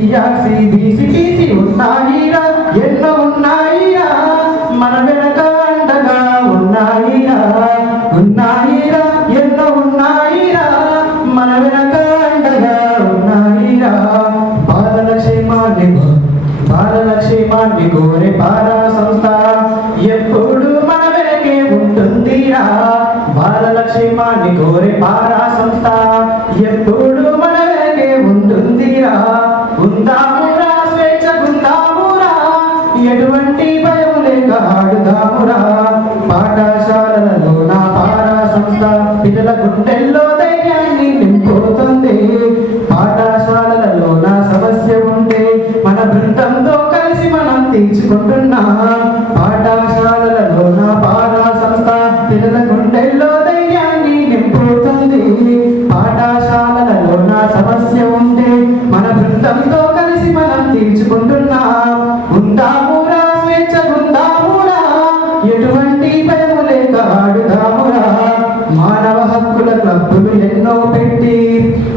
Biyaksi, BCP, ఎటువంటి భయం లేక ఆడుదామురా పాఠశాలలను నా పారా సంస్థ పిల్లల గుండెల్లో ధైర్యాన్ని నింపుతుంది. పాఠశాలలలో నా సమస్య ఉంటే మన బృందంతో కలిసి మనం తీర్చుకుంటున్నా. ఎన్నో పెట్టి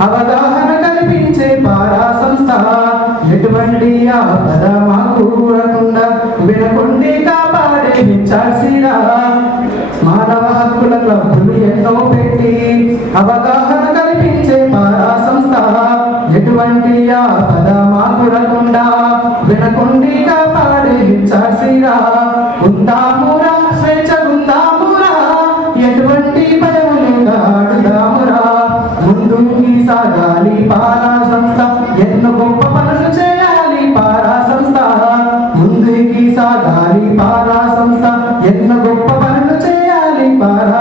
అవగాహన కల్పించే పారా సంస్థ. ఎటువంటి ఆపద మాకు కూడకుండా వినకుండి కాపాడే విచాసిరా మానవ హక్కుల క్లబ్బులు ఎన్నో పెట్టి అవగాహన కల్పించే పారా సంస్థ. ఎటువంటి ఆపద మాకు రకుండా వినకుండి కాపాడే విచాసిరా ఉంటాము దారి పారా సంస్థ. ఎన్న గొప్ప పనులు చేయాలి పారా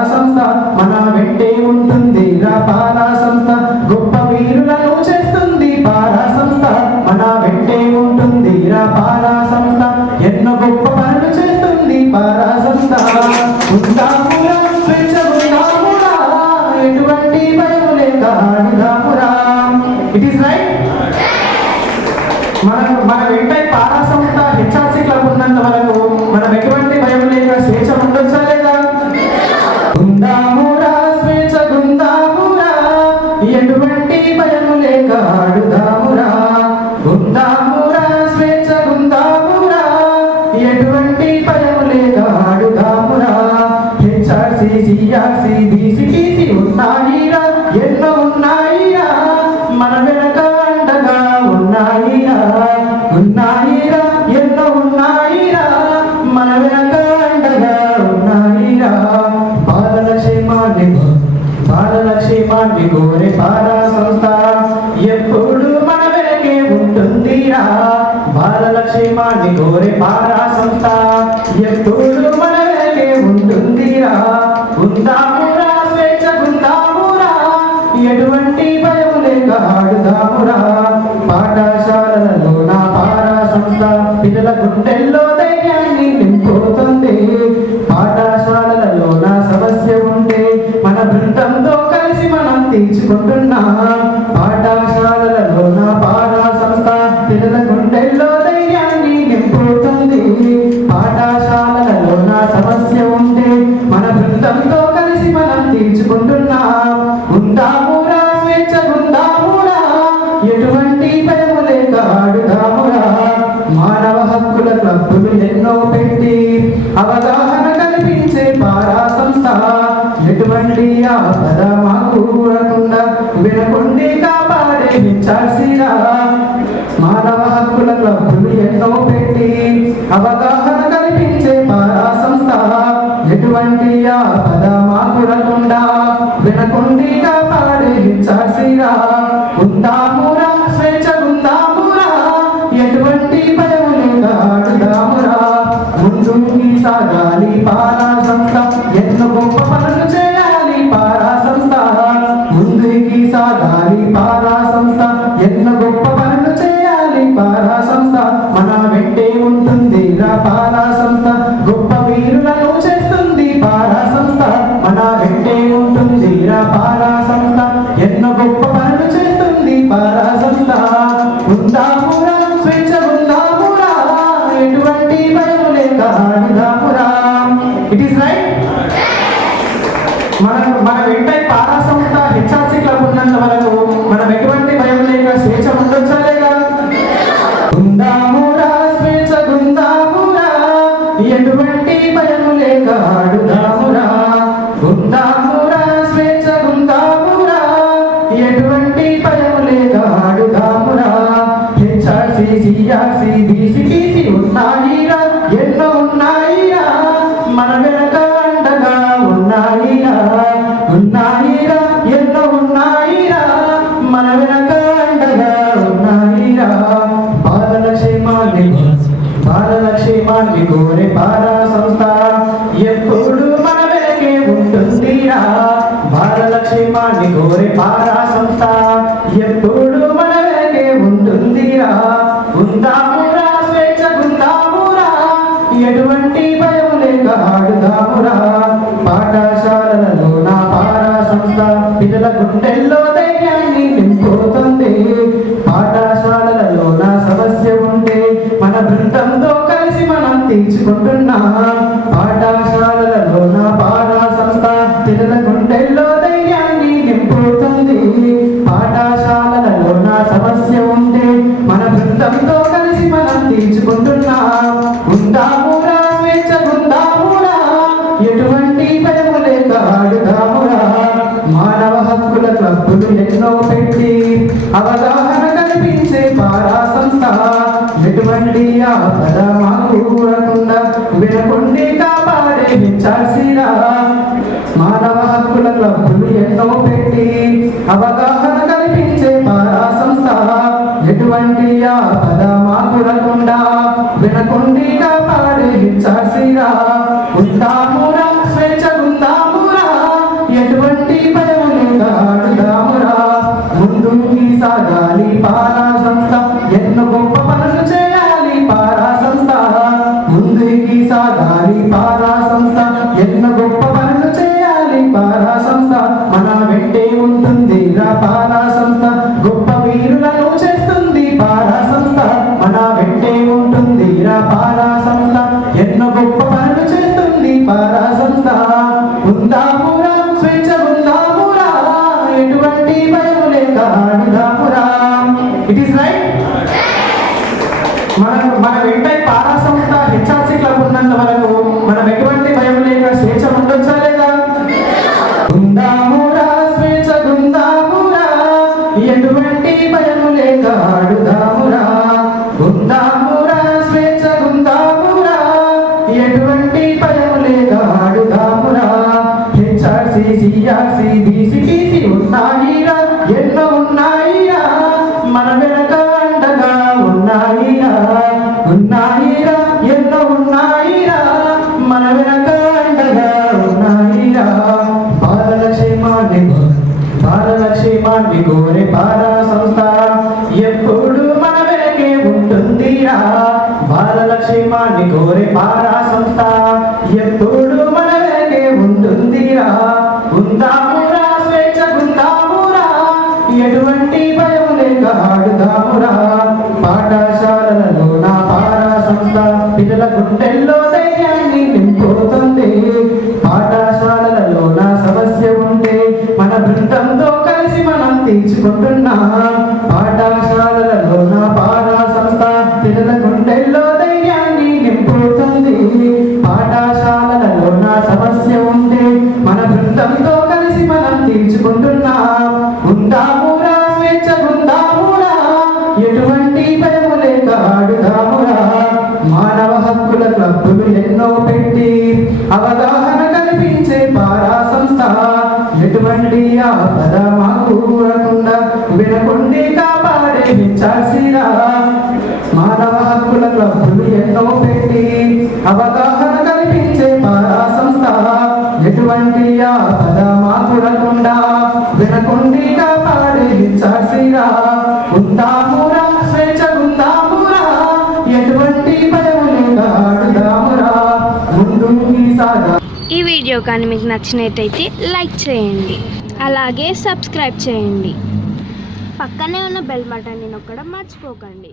కాడుదామురా గుందామురా స్వేచ్ఛ గుందామురా ఎటువంటి భయం లేదా ఆడుదామురా హెచ్ఆర్సి సిఆర్సి బీసీటీసీ ఉన్నాయిరా ఎన్నో ఉన్నాయిరా మన ఉన్నాయిరా ఉన్నాయి బృందంతో కలిసి మనం తీర్చుకుంటున్నాం. పాఠశాలలలో నా పాఠ సంస్థ పిల్లల గుండెల్లో ధైర్యాన్ని నింపుతుంది. పాఠశాలలలో నా సమస్య ఉంటే మన బృందంతో కలిసి మనం తీర్చుకుంటున్నాం. ఉందామురా స్వేచ్ఛ ఉందామురా ఎటువంటి భయము లేక మానవ హక్కుల క్లబ్బులు ఎన్నో పెట్టి చాసీగా మానవ హక్కుల క్లబ్ని ఎన్నో పెట్టి అవగాహన కల్పించే పారా సంస్థ ఎటువంటి క్షేమాన్ని కోరి పారా సంస్థ ఎప్పుడు మన వెనకే ఉంటుందిరా? ఉందామురా స్వేచ్ఛ గుందామురా. ఎటువంటి భయం లేక ఆడుదామురా? పాఠశాలలలో నా పారా సంస్థ పిల్లల గుండెల్లో ధైర్యాన్ని నింపుతుంది. పాఠశాలలలో నా సమస్య ఉంటే మన బృందంతో కలిసి మనం తీర్చుకుంటున్నా. కాపాడే మానవ హక్కుల క్లబ్బులు ఎన్నో పెట్టి అవగాహన కల్పించే పారా సంస్థ ఎటువంటి ఆపద మాకుడకుండా వినకుండి కాపాడే హింసాసిరా ఉందామురా స్వేచ్ఛ ఉందామురా ఎటువంటి భయం లేక ఆడుదామురా ముందుకి సాగాలి పారా మన పారా సంస్థ హెచ్ఆర్సీ క్లబ్ ఉన్నంత వరకు మనం ఎటువంటి భయం లేక స్వేచ్ఛ ఉండొచ్చా లేదా? గుందామురా స్వేచ్ఛ గుందామురా ఎటువంటి భయం లేక ఆడుదామురా. గుందామురా స్వేచ్ఛ గుందామురా ఎటువంటి భయం లేక ఆడుదామురా. హెచ్ఆర్సీ సిఆర్సీ బాలల క్షేమాన్ని కోరే పారా సంస్థ ఎప్పుడు మన వెనకే ఉంటుందిరా. బాలల క్షేమాన్ని కోరే పారా సంస్థ పాఠశాలలలో నా సమస్య ఉంటే మన బృందంతో కలిసి మనం తీర్చుకుంటున్నా. ఉందామురా స్వేచ్ఛ ఉందామురా ఎటువంటి భయము లేక ఆడుదామురా. మానవ హక్కుల క్లబ్బులు ఎన్నో పెట్టి అవగాహన కల్పించే పారా సంస్థ ఎటువంటి ఆపద మాకు కూడకుండా వినకుండి కాపాడే హెచ్చాల్సిరా మానవ హక్కుల క్లబ్లు ఎన్నో పెట్టి అవగాహన కల్పించే పారా సంస్థ. ఎటువంటి ఆపద మాకుడకుండా వినకుండి కాపాడే హెచ్చాల్సిరా ఉందామురా స్వేచ్ఛ ఎటువంటి భయం లేక ఆడుదామురా ముందుకి సాగా. ఈ వీడియో కానీ మీకు నచ్చినట్టయితే లైక్ చేయండి. అలాగే సబ్స్క్రైబ్ చేయండి. పక్కనే ఉన్న బెల్ బటన్ని నొక్కడం మర్చిపోకండి.